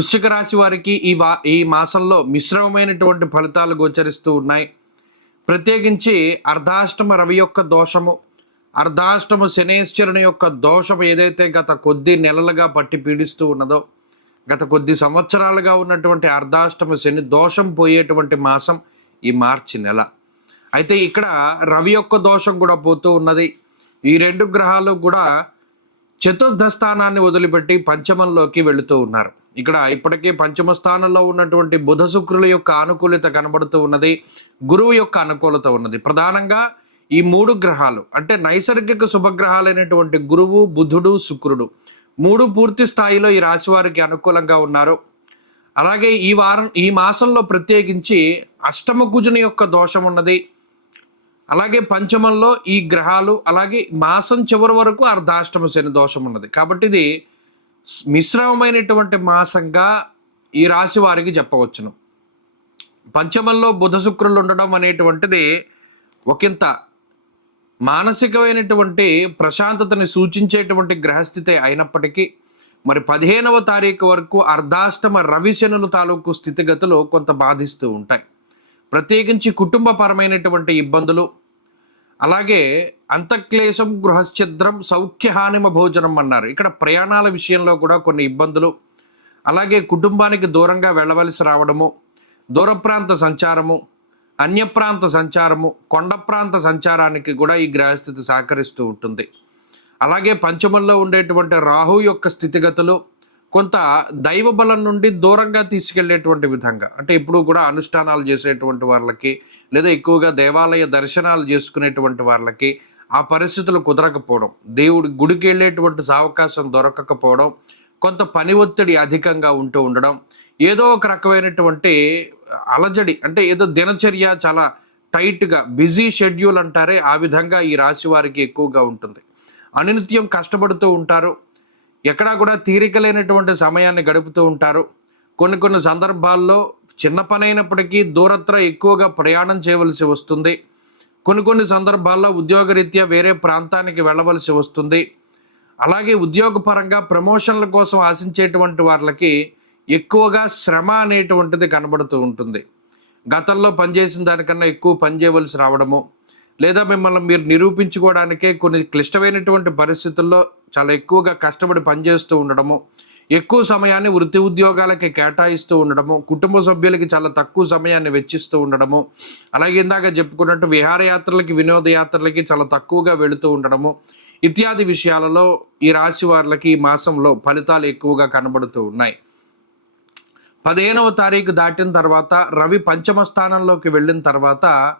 వృశ్చిక రాశి వారికి ఈ వా ఈ మాసంలో మిశ్రమమైనటువంటి ఫలితాలు గోచరిస్తూ ఉన్నాయి. ప్రత్యేకించి అర్ధాష్టమ రవి యొక్క దోషము అర్ధాష్టమ శనేశ్వరుని యొక్క దోషం ఏదైతే గత కొద్ది నెలలుగా పట్టి పీడిస్తూ ఉన్నదో గత కొద్ది సంవత్సరాలుగా ఉన్నటువంటి అర్ధాష్టమ శని దోషం పోయేటువంటి మాసం ఈ మార్చి నెల. అయితే ఇక్కడ రవి యొక్క దోషం కూడా పోతూ ఉన్నది. ఈ రెండు గ్రహాలు కూడా చతుర్థ స్థానాన్ని వదిలిపెట్టి పంచమంలోకి వెళుతూ ఉన్నారు. ఇక్కడ ఇప్పటికే పంచమ స్థానంలో ఉన్నటువంటి బుధ శుక్రుల యొక్క అనుకూలత కనబడుతూ ఉన్నది గురువు యొక్క అనుకూలత ఉన్నది. ప్రధానంగా ఈ మూడు గ్రహాలు అంటే నైసర్గిక శుభగ్రహాలైనటువంటి గురువు బుధుడు శుక్రుడు మూడు పూర్తి స్థాయిలో ఈ రాశి వారికి అనుకూలంగా ఉన్నారు. అలాగే ఈ వారం ఈ మాసంలో ప్రత్యేకించి అష్టమ కుజుని యొక్క దోషం ఉన్నది. అలాగే పంచమంలో ఈ గ్రహాలు అలాగే మాసం చివరి వరకు అర్ధాష్టమ శని దోషం ఉన్నది. కాబట్టి ఇది మిశ్రమమైనటువంటి మాసంగా ఈ రాశి వారికి చెప్పవచ్చును. పంచమంలో బుధ శుక్రులు ఉండడం అనేటువంటిది ఒకంత మానసికమైనటువంటి ప్రశాంతతని సూచించేటువంటి గ్రహస్థితి అయినప్పటికీ మరి పదిహేనవ తారీఖు వరకు అర్ధాష్టమ రవిశనుల తాలూకు స్థితిగతులు కొంత బాధిస్తూ ఉంటాయి. ప్రత్యేకించి కుటుంబపరమైనటువంటి ఇబ్బందులు అలాగే అంతక్లేశం గృహశ్చిద్రం సౌఖ్యహానిమ భోజనం అన్నారు. ఇక్కడ ప్రయాణాల విషయంలో కూడా కొన్ని ఇబ్బందులు. అలాగే కుటుంబానికి దూరంగా వెళ్ళవలసి రావడము దూర ప్రాంత సంచారము అన్య ప్రాంత సంచారము కొండ ప్రాంత సంచారానికి కూడా ఈ గ్రహస్థితి సహకరిస్తూ ఉంటుంది. అలాగే పంచమంలో ఉండేటువంటి రాహు యొక్క స్థితిగతులు కొంత దైవ బలం నుండి దూరంగా తీసుకెళ్ళేటువంటి విధంగా. అంటే ఇప్పుడు కూడా అనుష్ఠానాలు చేసేటువంటి వాళ్ళకి లేదా ఎక్కువగా దేవాలయ దర్శనాలు చేసుకునేటువంటి వాళ్ళకి ఆ పరిస్థితులు కుదరకపోవడం దేవుడి గుడికి వెళ్ళేటువంటి అవకాశం దొరకకపోవడం కొంత పని ఒత్తిడి అధికంగా ఉంటూ ఉండడం ఏదో ఒక రకమైనటువంటి అలజడి అంటే ఏదో దినచర్య చాలా టైట్గా బిజీ షెడ్యూల్ అంటారే ఆ విధంగా ఈ రాశి వారికి ఎక్కువగా ఉంటుంది. అనునిత్యం కష్టపడుతూ ఉంటారు ఎక్కడా కూడా తీరిక లేనటువంటి సమయాన్ని గడుపుతూ ఉంటారు. కొన్ని కొన్ని సందర్భాల్లో చిన్న పనైనప్పటికీ దూరత్ర ఎక్కువగా ప్రయాణం చేయవలసి వస్తుంది. కొన్ని కొన్ని సందర్భాల్లో ఉద్యోగరీత్యా వేరే ప్రాంతానికి వెళ్ళవలసి వస్తుంది. అలాగే ఉద్యోగపరంగా ప్రమోషన్ల కోసం ఆశించేటువంటి వాళ్ళకి ఎక్కువగా శ్రమ అనేటువంటిది కనబడుతూ ఉంటుంది. గతంలో పనిచేసిన దానికన్నా ఎక్కువ పని చేయవలసి రావడము లేదా మిమ్మల్ని మీరు నిరూపించుకోవడానికే కొన్ని క్లిష్టమైనటువంటి పరిస్థితుల్లో చాలా ఎక్కువగా కష్టపడి పనిచేస్తూ ఉండడము ఎక్కువ సమయాన్ని వృత్తి ఉద్యోగాలకి కేటాయిస్తూ ఉండడము కుటుంబ సభ్యులకి చాలా తక్కువ సమయాన్ని వెచ్చిస్తూ ఉండడము అలాగే ఇందాక చెప్పుకున్నట్టు విహారయాత్రలకి వినోదయాత్రలకి చాలా తక్కువగా వెళుతూ ఉండడము ఇత్యాది విషయాలలో ఈ రాశి వారికి ఈ మాసంలో ఫలితాలు ఎక్కువగా కనబడుతూ ఉన్నాయి. పదిహేనవ తారీఖు దాటిన తర్వాత రవి పంచమ స్థానంలోకి వెళ్ళిన తర్వాత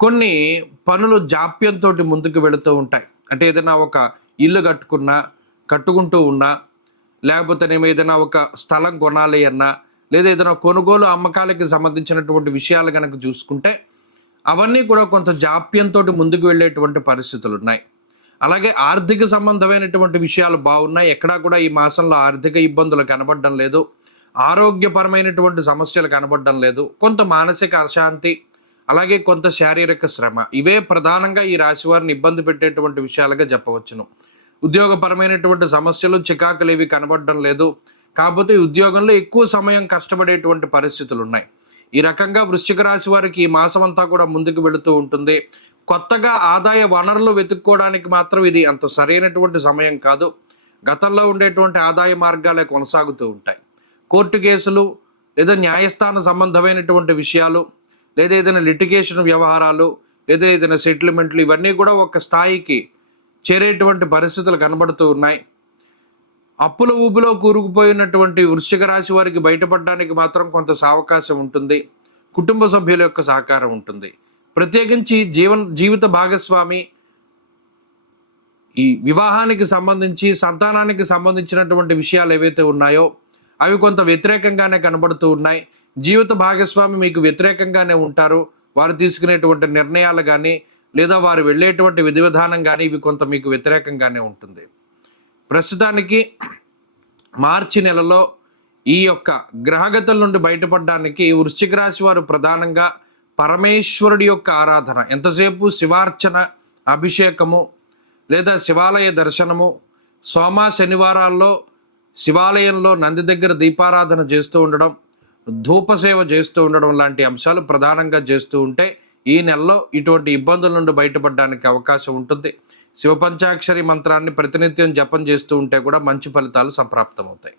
కొన్ని పనులు జాప్యంతో ముందుకు వెళుతూ ఉంటాయి. అంటే ఏదైనా ఒక ఇల్లు కట్టుకున్నా కట్టుకుంటూ ఉన్నా లేకపోతే నేను ఏదైనా ఒక స్థలం కొనాలి అన్నా లేదా ఏదైనా కొనుగోలు అమ్మకాలకి సంబంధించినటువంటి విషయాలు కనుక చూసుకుంటే అవన్నీ కూడా కొంత జాప్యంతో ముందుకు వెళ్ళేటువంటి పరిస్థితులు ఉన్నాయి అలాగే ఆర్థిక సంబంధమైనటువంటి విషయాలు బాగున్నాయి. ఎక్కడా కూడా ఈ మాసంలో ఆర్థిక ఇబ్బందులు కనబడడం లేదు. ఆరోగ్యపరమైనటువంటి సమస్యలు కనబడడం లేదు. కొంత మానసిక అశాంతి అలాగే కొంత శారీరక శ్రమ. ఇవే ప్రధానంగా ఈ రాశి వారిని ఇబ్బంది పెట్టేటువంటి విషయాలుగా చెప్పవచ్చును. ఉద్యోగపరమైనటువంటి సమస్యలు చికాకులు ఏవి కనబడడం లేదు. కాకపోతే ఉద్యోగంలో ఎక్కువ సమయం కష్టపడేటువంటి పరిస్థితులు ఉన్నాయి ఈ రకంగా వృశ్చిక రాశి వారికి ఈ మాసం అంతా కూడా ముందుకు వెళుతూ ఉంటుంది. కొత్తగా ఆదాయ వనరులు వెతుక్కోవడానికి మాత్రం ఇది అంత సరైనటువంటి సమయం కాదు. గతంలో ఉండేటువంటి ఆదాయ మార్గాలే కొనసాగుతూ ఉంటాయి. కోర్టు కేసులు లేదా న్యాయస్థాన సంబంధమైనటువంటి విషయాలు లేదా ఏదైనా లిటిగేషన్ వ్యవహారాలు లేదా ఏదైనా సెటిల్మెంట్లు ఇవన్నీ కూడా ఒక స్థాయికి చేరేటువంటి పరిస్థితులు కనబడుతూ ఉన్నాయి. అప్పుల ఊబిలో కూరుకుపోయినటువంటి వృశ్చిక రాశి వారికి బయటపడడానికి మాత్రం కొంత సావకాశం ఉంటుంది. కుటుంబ సభ్యుల యొక్క సహకారం ఉంటుంది. ప్రత్యేకించి జీవన్ జీవిత భాగస్వామి ఈ వివాహానికి సంబంధించి సంతానానికి సంబంధించినటువంటి విషయాలు ఏవైతే ఉన్నాయో అవి కొంత వ్యతిరేకంగానే కనబడుతూ ఉన్నాయి. జీవిత భాగస్వామి మీకు వ్యతిరేకంగానే ఉంటారు. వారు తీసుకునేటువంటి నిర్ణయాలు కానీ లేదా వారు వెళ్ళేటువంటి విధి విధానం కానీ ఇవి కొంత మీకు వ్యతిరేకంగానే ఉంటుంది. ప్రస్తుతానికి మార్చి నెలలో ఈ యొక్క గ్రహగతుల నుండి బయటపడడానికి వృశ్చిక రాశి వారు ప్రధానంగా పరమేశ్వరుడి యొక్క ఆరాధన ఎంతసేపు శివార్చన అభిషేకము లేదా శివాలయ దర్శనము సోమ శనివారాల్లో శివాలయంలో నంది దగ్గర దీపారాధన చేస్తూ ఉండడం ధూపసేవ చేస్తూ ఉండడం లాంటి అంశాలు ప్రధానంగా చేస్తూ ఉంటే ఈ నెలలో ఇటువంటి ఇబ్బందుల నుండి బయటపడడానికి అవకాశం ఉంటుంది. శివపంచాక్షరి మంత్రాన్ని ప్రతినిత్యం జపం చేస్తూ ఉంటే కూడా మంచి ఫలితాలు సంప్రాప్తమవుతాయి.